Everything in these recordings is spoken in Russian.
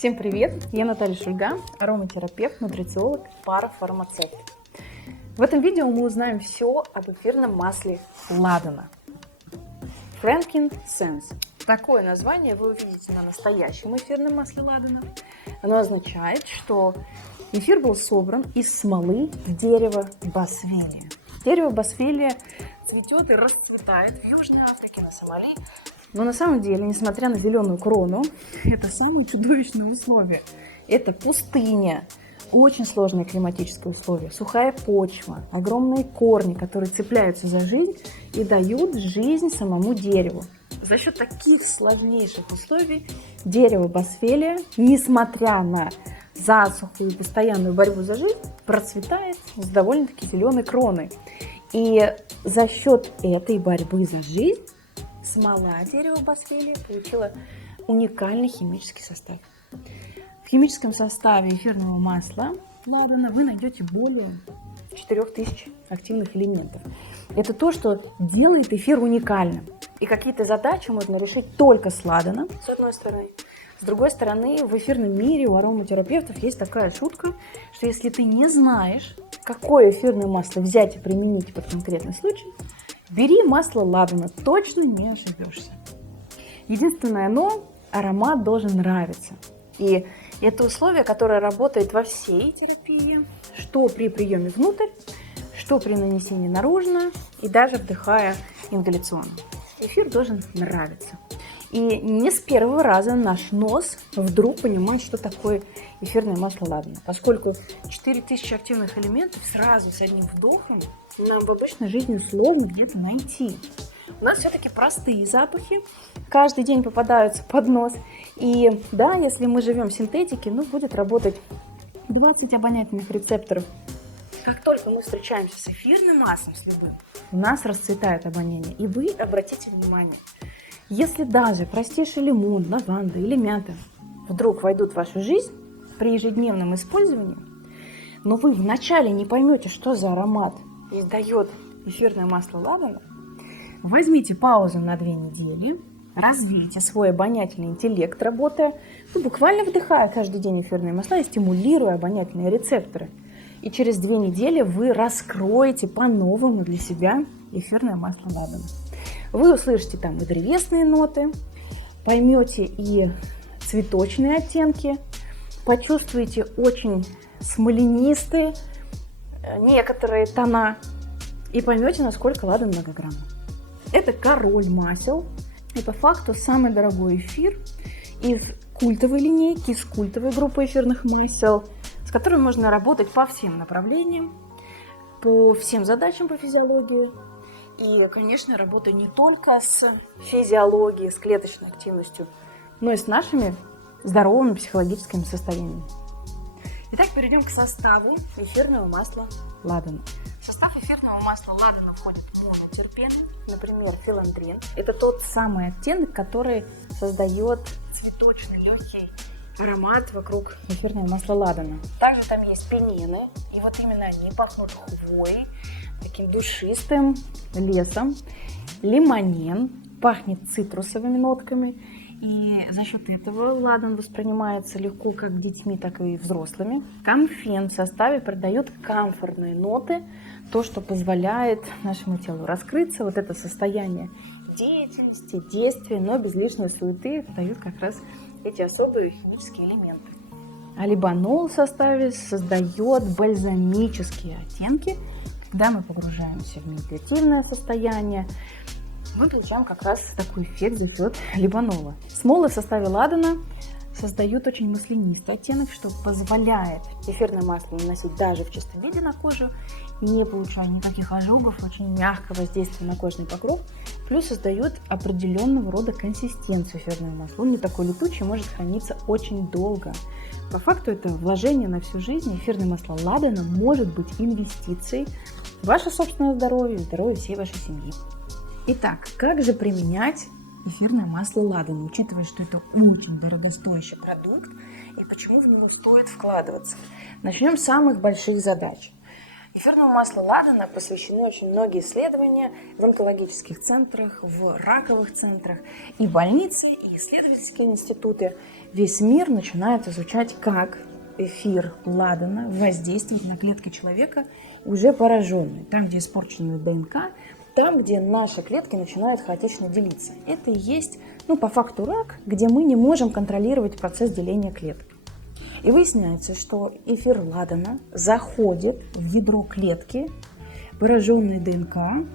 Всем привет! Я Наталья Шульга, ароматерапевт, нутрициолог, парафармацевт. В этом видео мы узнаем все об эфирном масле ладана. Frankincense. Такое название вы увидите на настоящем эфирном масле ладана. Оно означает, что эфир был собран из смолы дерева босвелия. Дерево босвелия цветет и расцветает в Южной Африке, на Сомали. Но на самом деле, несмотря на зеленую крону, это самые чудовищные условия. Это пустыня, очень сложные климатические условия, сухая почва, огромные корни, которые цепляются за жизнь и дают жизнь самому дереву. За счет таких сложнейших условий дерево босвелия, несмотря на засуху и постоянную борьбу за жизнь, процветает с довольно-таки зеленой кроной. И за счет этой борьбы за жизнь смола дерева босвелия получила уникальный химический состав. В химическом составе эфирного масла ладана вы найдете более 4000 активных элементов. Это то, что делает эфир уникальным. И какие-то задачи можно решить только с ладаном, с одной стороны. С другой стороны, в эфирном мире у ароматерапевтов есть такая шутка, что если ты не знаешь, какое эфирное масло взять и применить под конкретный случай, бери масло ладана, точно не ошибешься. Единственное но, аромат должен нравиться. И это условие, которое работает во всей терапии, что при приеме внутрь, что при нанесении наружно и даже вдыхая ингаляционно. Эфир должен нравиться. И не с первого раза наш нос вдруг понимает, что такое эфирное масло ладана. Поскольку 4000 активных элементов сразу с одним вдохом нам в обычной жизни сложно где-то найти. У нас все-таки простые запахи, каждый день попадаются под нос. И да, если мы живем в синтетике, будет работать 20 обонятельных рецепторов. Как только мы встречаемся с эфирным маслом, с любым, у нас расцветает обоняние. И вы обратите внимание, если даже простейший лимон, лаванда или мята вдруг войдут в вашу жизнь при ежедневном использовании, но вы вначале не поймете, что за аромат издает эфирное масло ладана, возьмите паузу на 2 недели, развейте свой обонятельный интеллект, работая, буквально вдыхая каждый день эфирные масла и стимулируя обонятельные рецепторы. И через 2 недели вы раскроете по-новому для себя эфирное масло ладана. Вы услышите там и древесные ноты, поймете и цветочные оттенки, почувствуете очень смоленистые некоторые тона и поймете, насколько ладан многогранный. Это король масел, и по факту самый дорогой эфир из культовой линейки, из культовой группы эфирных масел, с которой можно работать по всем направлениям, по всем задачам по физиологии. И, конечно, работаю не только с физиологией, с клеточной активностью, но и с нашими здоровыми психологическими состояниями. Итак, перейдем к составу эфирного масла ладана. В состав эфирного масла ладана входит монотерпены, например, филандрин. Это тот самый оттенок, который создает цветочный легкий аромат вокруг эфирного масла ладана. Также там есть пенены, и вот именно они пахнут хвоей, таким душистым лесом. Лимонен пахнет цитрусовыми нотками, и за счет этого ладан воспринимается легко как детьми, так и взрослыми. Камфен в составе придает комфортные ноты, то, что позволяет нашему телу раскрыться. Вот это состояние деятельности, действия, но без лишней суеты дают как раз эти особые химические элементы. Алибанол в составе создает бальзамические оттенки. Когда мы погружаемся в медитативное состояние, мы получаем как раз такой эффект за счет либанола. Смолы в составе ладана создают очень маслянистый оттенок, что позволяет эфирное масло наносить даже в чистом виде на кожу, не получая никаких ожогов, очень мягкое воздействие на кожный покров, плюс создает определенного рода консистенцию эфирного масла. Он не такой летучий, может храниться очень долго. По факту это вложение на всю жизнь. Эфирное масло ладана может быть инвестицией в ваше собственное здоровье и здоровье всей вашей семьи. Итак, как же применять эфирное масло ладана, учитывая, что это очень дорогостоящий продукт и почему в него стоит вкладываться? Начнем с самых больших задач. Эфирному маслу ладана посвящены очень многие исследования в онкологических центрах, в раковых центрах, и больницы, и исследовательские институты весь мир начинает изучать, как эфир ладана воздействует на клетки человека, уже пораженные. Там, где испорченная ДНК, там, где наши клетки начинают хаотично делиться. Это и есть, по факту рак, где мы не можем контролировать процесс деления клеток. И выясняется, что эфир ладана заходит в ядро клетки, пораженной ДНК,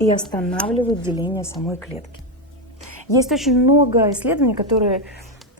и останавливает деление самой клетки. Есть очень много исследований, которые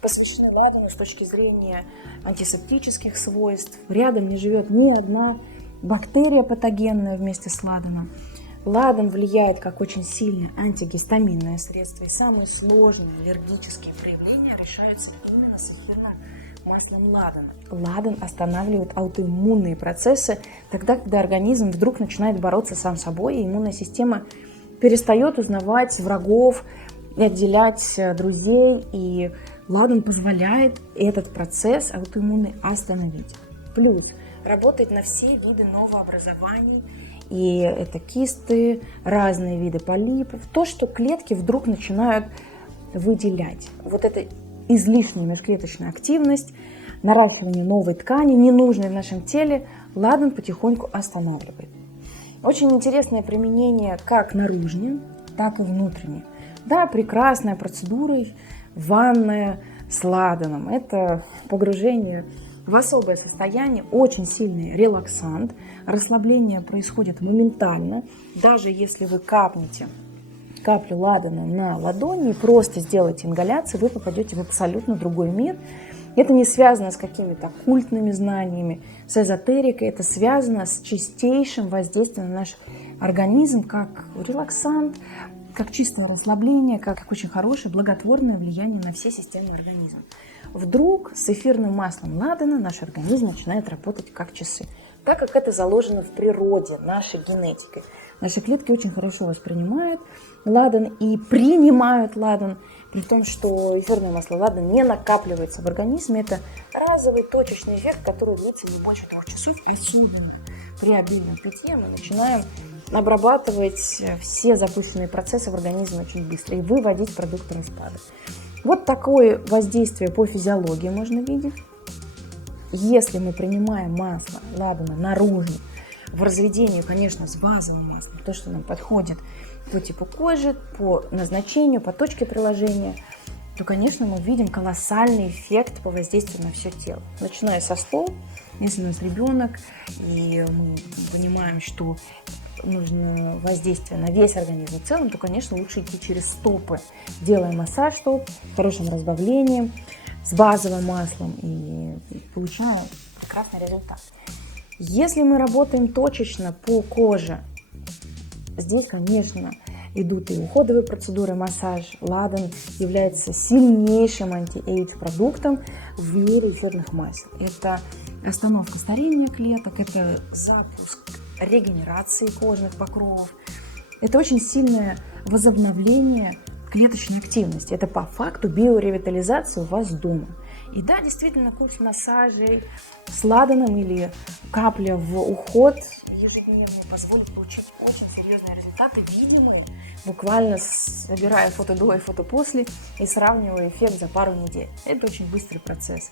посвящены ладану с точки зрения антисептических свойств. Рядом не живет ни одна бактерия патогенная вместе с ладаном. Ладан влияет как очень сильное антигистаминное средство, и самые сложные аллергические проявления решаются именно с эфирным маслом ладана. Ладан останавливает аутоиммунные процессы тогда, когда организм вдруг начинает бороться сам с собой, и иммунная система перестает узнавать врагов и отделять друзей, и ладан позволяет этот процесс аутоиммунный остановить. Плюс работает на все виды новообразований, и это кисты, разные виды полипов, то, что клетки вдруг начинают выделять. Вот эта излишняя межклеточная активность, наращивание новой ткани, ненужной в нашем теле, ладан потихоньку останавливает. Очень интересное применение как наружное, так и внутреннее. Да, прекрасная процедура, ванная с ладаном. Это погружение в особое состояние, очень сильный релаксант. Расслабление происходит моментально. Даже если вы капнете каплю ладана на ладони и просто сделаете ингаляцию, вы попадете в абсолютно другой мир. Это не связано с какими-то оккультными знаниями, с эзотерикой. Это связано с чистейшим воздействием на наш организм, как релаксант, как чистое расслабление, как очень хорошее благотворное влияние на все системы организма. Вдруг с эфирным маслом ладана наш организм начинает работать как часы, так как это заложено в природе, нашей генетикой. Наши клетки очень хорошо воспринимают ладан и принимают ладан, при том, что эфирное масло ладана не накапливается в организме. Это разовый точечный эффект, который длится не больше 3 часов. Особенно при обильном питье мы начинаем обрабатывать все запущенные процессы в организме очень быстро и выводить продукты распада. Вот такое воздействие по физиологии можно видеть. Если мы принимаем масло ладана наружно, в разведении, конечно, с базовым маслом, то, что нам подходит по типу кожи, по назначению, по точке приложения, то, конечно, мы видим колоссальный эффект по воздействию на все тело. Начиная со стола, если у нас ребенок, и мы понимаем, что нужно воздействие на весь организм в целом, то, конечно, лучше идти через стопы, делая массаж стоп, с хорошим разбавлением, с базовым маслом, и получаем прекрасный результат. Если мы работаем точечно по коже, здесь, конечно, идут и уходовые процедуры, массаж. Ладан является сильнейшим анти-эйдж продуктом в мире эфирных масел. Это остановка старения клеток, это запуск регенерации кожных покровов. Это очень сильное возобновление клеточной активности. Это по факту биоревитализация у вас дома. И да, действительно, курс массажей с ладаном или капля в уход ежедневно позволит получить очень серьезные результаты, видимые, буквально собирая фото до и фото после и сравнивая эффект за пару недель. Это очень быстрый процесс.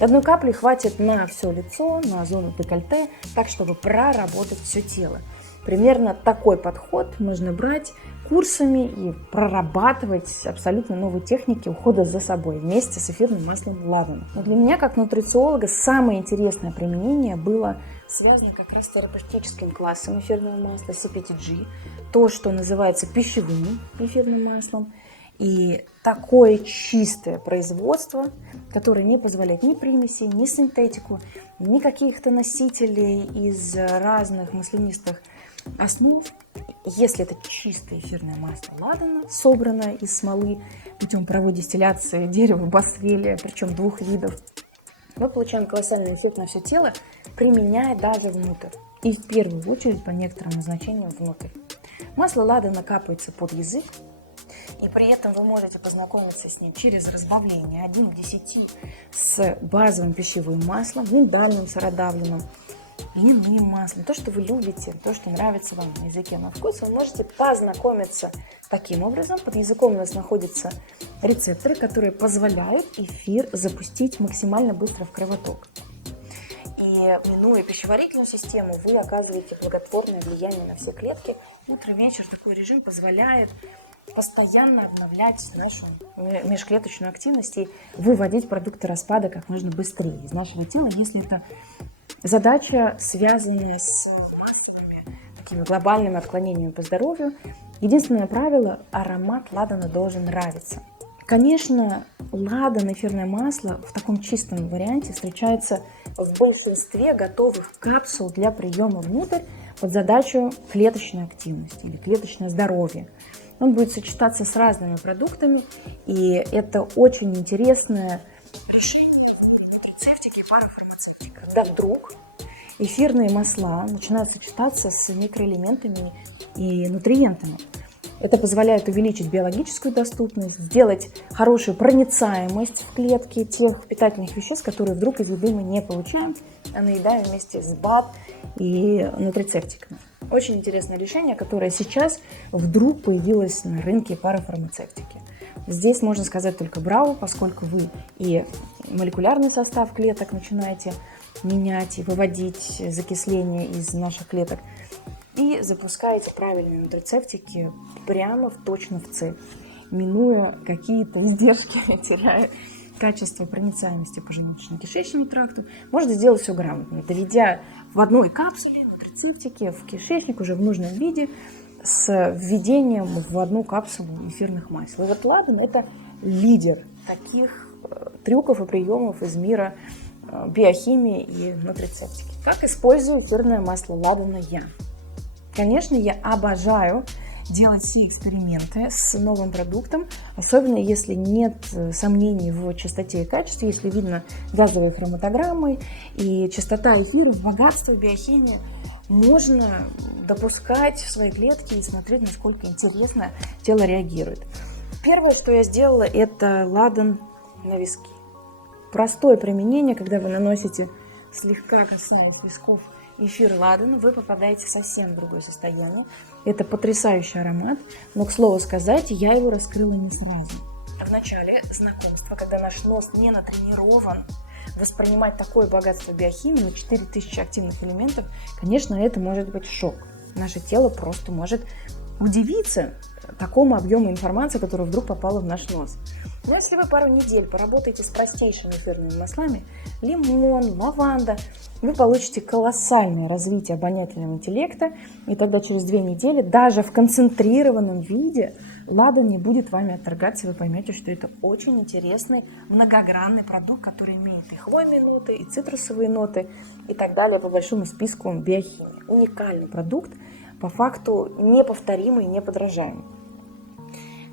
Одной капли хватит на все лицо, на зону декольте, так, чтобы проработать все тело. Примерно такой подход можно брать курсами и прорабатывать абсолютно новые техники ухода за собой вместе с эфирным маслом ладана. Но для меня, как нутрициолога, самое интересное применение было связано как раз с терапевтическим классом эфирного масла CPTG, то, что называется пищевым эфирным маслом. И такое чистое производство, которое не позволяет ни примесей, ни синтетику, ни каких-то носителей из разных маслянистых основ. Если это чистое эфирное масло ладана, собранное из смолы путем паровой дистилляции дерева босвелия, причем 2 видов, мы получаем колоссальный эффект на все тело, применяя даже внутрь. И в первую очередь по некоторым назначениям внутрь. Масло ладана капается под язык, и при этом вы можете познакомиться с ним через разбавление 1 к 10 с базовым пищевым маслом, миндальным, сыродавленным, льняным маслом, то, что вы любите, то, что нравится вам на языке, на вкус, вы можете познакомиться таким образом. Под языком у нас находятся рецепторы, которые позволяют эфир запустить максимально быстро в кровоток. И минуя пищеварительную систему, вы оказываете благотворное влияние на все клетки. Утро, вечер, такой режим позволяет постоянно обновлять нашу межклеточную активность и выводить продукты распада как можно быстрее из нашего тела, если это задача, связанная с массовыми такими глобальными отклонениями по здоровью. Единственное правило – аромат ладана должен нравиться. Конечно, ладан, эфирное масло в таком чистом варианте встречается в большинстве готовых капсул для приема внутрь под задачу клеточной активности или клеточное здоровье. Он будет сочетаться с разными продуктами, и это очень интересное решение нутрицептики и парафармацевтики, когда вдруг эфирные масла начинают сочетаться с микроэлементами и нутриентами. Это позволяет увеличить биологическую доступность, сделать хорошую проницаемость в клетке тех питательных веществ, которые вдруг из еды мы не получаем, а наедаем вместе с БАД и нутрицептиками. Очень интересное решение, которое сейчас вдруг появилось на рынке парафармацевтики. Здесь можно сказать только браво, поскольку вы и молекулярный состав клеток начинаете менять и выводить закисление из наших клеток, и запускаете правильные нутрицептики прямо точно в цель, минуя какие-то издержки, теряя качество проницаемости по желудочно-кишечному тракту. Можно сделать все грамотно, доведя в одной капсуле нутрицептики в кишечник уже в нужном виде с введением в одну капсулу эфирных масел. И вот ладан – это лидер таких трюков и приемов из мира биохимии и нутрицептики. Как использую эфирное масло ладана я? Конечно, я обожаю делать все эксперименты с новым продуктом, особенно если нет сомнений в чистоте и качестве, если видно газовые хроматограммы и чистота эфира, богатство биохимии, можно допускать в свои клетки и смотреть, насколько интересно тело реагирует. Первое, что я сделала, это ладан на виски. Простое применение, когда вы наносите слегка касаясь висков эфир ладана, вы попадаете совсем в другое состояние. Это потрясающий аромат, но, к слову сказать, я его раскрыла не сразу. В начале знакомства, когда наш нос не натренирован воспринимать такое богатство биохимии на 4000 активных элементов, конечно, это может быть шок. Наше тело просто может удивиться такому объему информации, которая вдруг попала в наш нос. Но если вы пару недель поработаете с простейшими эфирными маслами, лимон, лаванда, вы получите колоссальное развитие обонятельного интеллекта, и тогда через 2 недели даже в концентрированном виде ладан не будет вами отторгаться, вы поймете, что это очень интересный многогранный продукт, который имеет и хвойные ноты, и цитрусовые ноты, и так далее по большому списку биохимии. Уникальный продукт, по факту неповторимый и неподражаемый.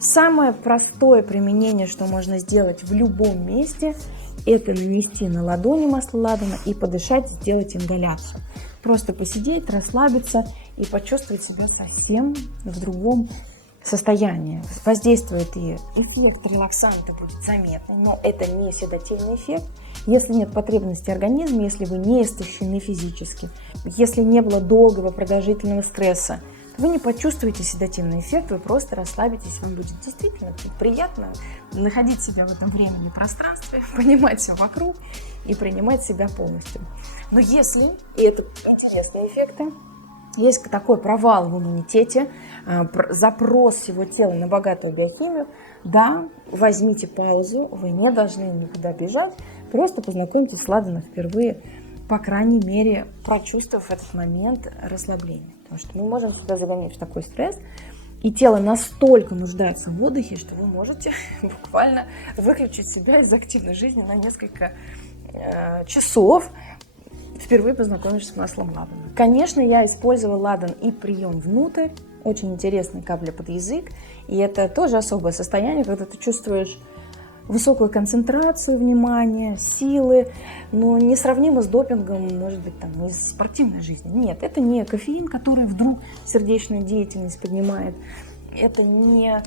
Самое простое применение, что можно сделать в любом месте, это нанести на ладони масло ладана и подышать, сделать ингаляцию. Просто посидеть, расслабиться и почувствовать себя совсем в другом состоянии. Воздействует и эффект релаксанта будет заметный, но это не седативный эффект. Если нет потребности в организме, если вы не истощены физически, если не было долгого продолжительного стресса, вы не почувствуете седативный эффект, вы просто расслабитесь, вам будет действительно приятно находить себя в этом времени и пространстве, понимать все вокруг и принимать себя полностью. Но если, и это интересные эффекты, есть такой провал в иммунитете, запрос всего тела на богатую биохимию, да, возьмите паузу, вы не должны никуда бежать, просто познакомьтесь с ладаном впервые, по крайней мере, прочувствовав этот момент расслабления. Потому что мы можем себя загонять в такой стресс, и тело настолько нуждается в отдыхе, что вы можете буквально выключить себя из активной жизни на несколько часов, впервые познакомившись с маслом ладана. Конечно, я использовала ладан и прием внутрь, очень интересный капля под язык, и это тоже особое состояние, когда ты чувствуешь высокую концентрацию внимания, силы, но несравнимо с допингом, может быть, там, из спортивной жизни. Нет, это не кофеин, который вдруг сердечную деятельность поднимает, это не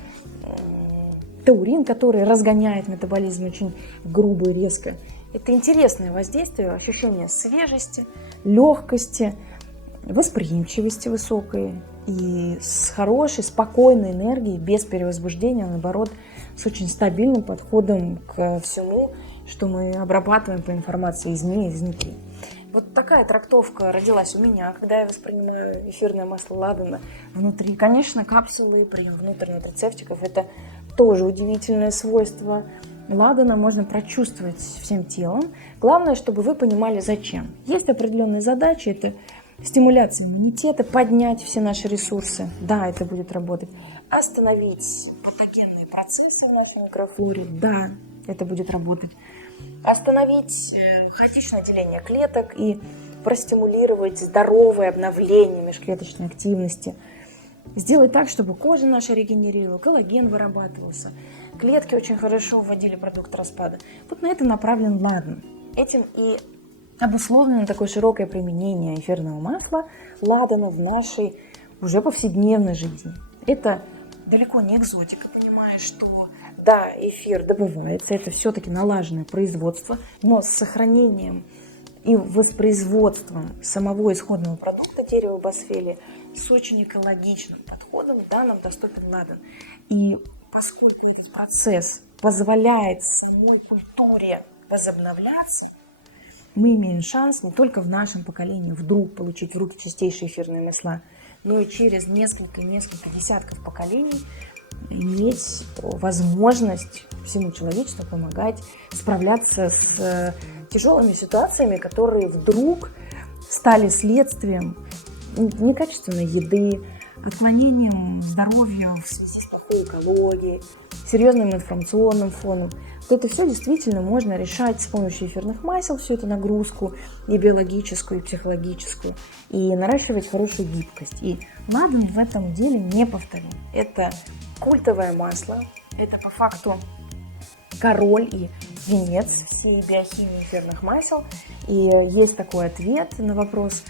таурин, который разгоняет метаболизм очень грубо и резко. Это интересное воздействие, ощущение свежести, легкости, восприимчивости высокой и с хорошей, спокойной энергией, без перевозбуждения, а наоборот, с очень стабильным подходом к всему, что мы обрабатываем по информации изнутри. Вот такая трактовка родилась у меня, когда я воспринимаю эфирное масло ладана внутри. Конечно, капсулы, прием внутренних нутрицептиков – это тоже удивительное свойство ладана, можно прочувствовать всем телом. Главное, чтобы вы понимали, зачем. Есть определенные задачи, это стимуляция иммунитета, поднять все наши ресурсы. Да, это будет работать. Остановить патогенные процессы в нашей микрофлоре. Да, это будет работать. Остановить хаотичное деление клеток и простимулировать здоровое обновление межклеточной активности. Сделать так, чтобы кожа наша регенерировала, коллаген вырабатывался, клетки очень хорошо вводили продукт распада. Вот на это направлен ладан. Этим и обусловлено такое широкое применение эфирного масла ладана в нашей уже повседневной жизни. Это далеко не экзотика, понимаешь, что да, эфир добывается, это все-таки налаженное производство, но с сохранением и воспроизводством самого исходного продукта дерева босвелия с очень экологичным подходом, да, нам доступен ладан. И поскольку этот процесс позволяет самой культуре возобновляться, мы имеем шанс не только в нашем поколении вдруг получить в руки чистейшие эфирные масла, но и через несколько десятков поколений иметь возможность всему человечеству помогать справляться с тяжелыми ситуациями, которые вдруг стали следствием некачественной еды, отклонением здоровья в связи с плохой экологией, серьезным информационным фоном. То это все действительно можно решать с помощью эфирных масел, всю эту нагрузку и биологическую, и психологическую, и наращивать хорошую гибкость. И ладан в этом деле неповторим. Это культовое масло, это по факту король и венец всей биохимии эфирных масел. И есть такой ответ на вопрос,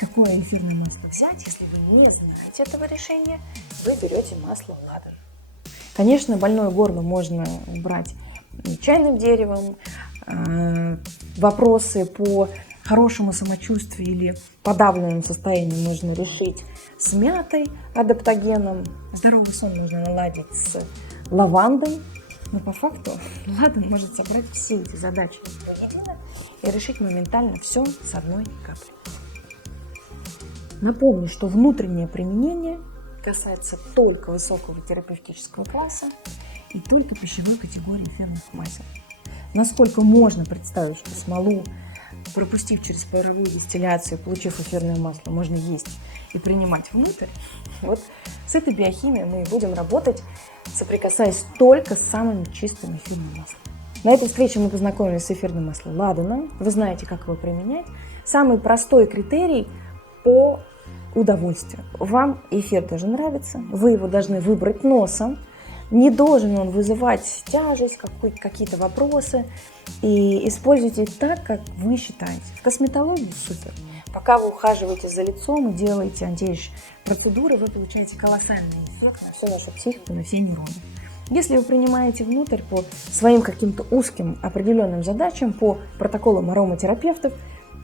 какое эфирное масло взять, если вы не знаете этого решения, вы берете масло ладан. Конечно, больное горло можно убрать чайным деревом, вопросы по хорошему самочувствию или подавленному состоянию можно решить с мятой, адаптогеном. Здоровый сон можно наладить с лавандой. Но по факту ладан может собрать все эти задачи воедино и решить моментально все с одной каплей. Напомню, что внутреннее применение касается только высокого терапевтического класса и только пищевой категории эфирных масел. Насколько можно представить, что смолу, пропустив через паровую дистилляцию, получив эфирное масло, можно есть и принимать внутрь, вот с этой биохимией мы будем работать, соприкасаясь только с самыми чистыми эфирными маслами. На этой встрече мы познакомились с эфирным маслом ладана. Вы знаете, как его применять. Самый простой критерий по удовольствию. Вам эфир тоже нравится, вы его должны выбрать носом. Не должен он вызывать тяжесть, какие-то вопросы. И используйте так, как вы считаете. В косметологии супер. Пока вы ухаживаете за лицом и делаете антиэйдж-процедуры, вы получаете колоссальный эффект на всю вашу психику, на все нейроны. Если вы принимаете внутрь по своим каким-то узким определенным задачам, по протоколам ароматерапевтов,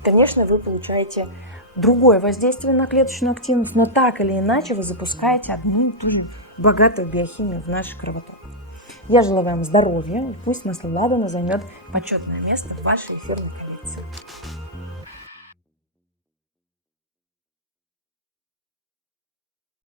конечно, вы получаете другое воздействие на клеточную активность, но так или иначе вы запускаете одну и ту же богатую биохимию в наш кровоток. Я желаю вам здоровья, и пусть масло ладана займет почетное место в вашей эфирной коллекции.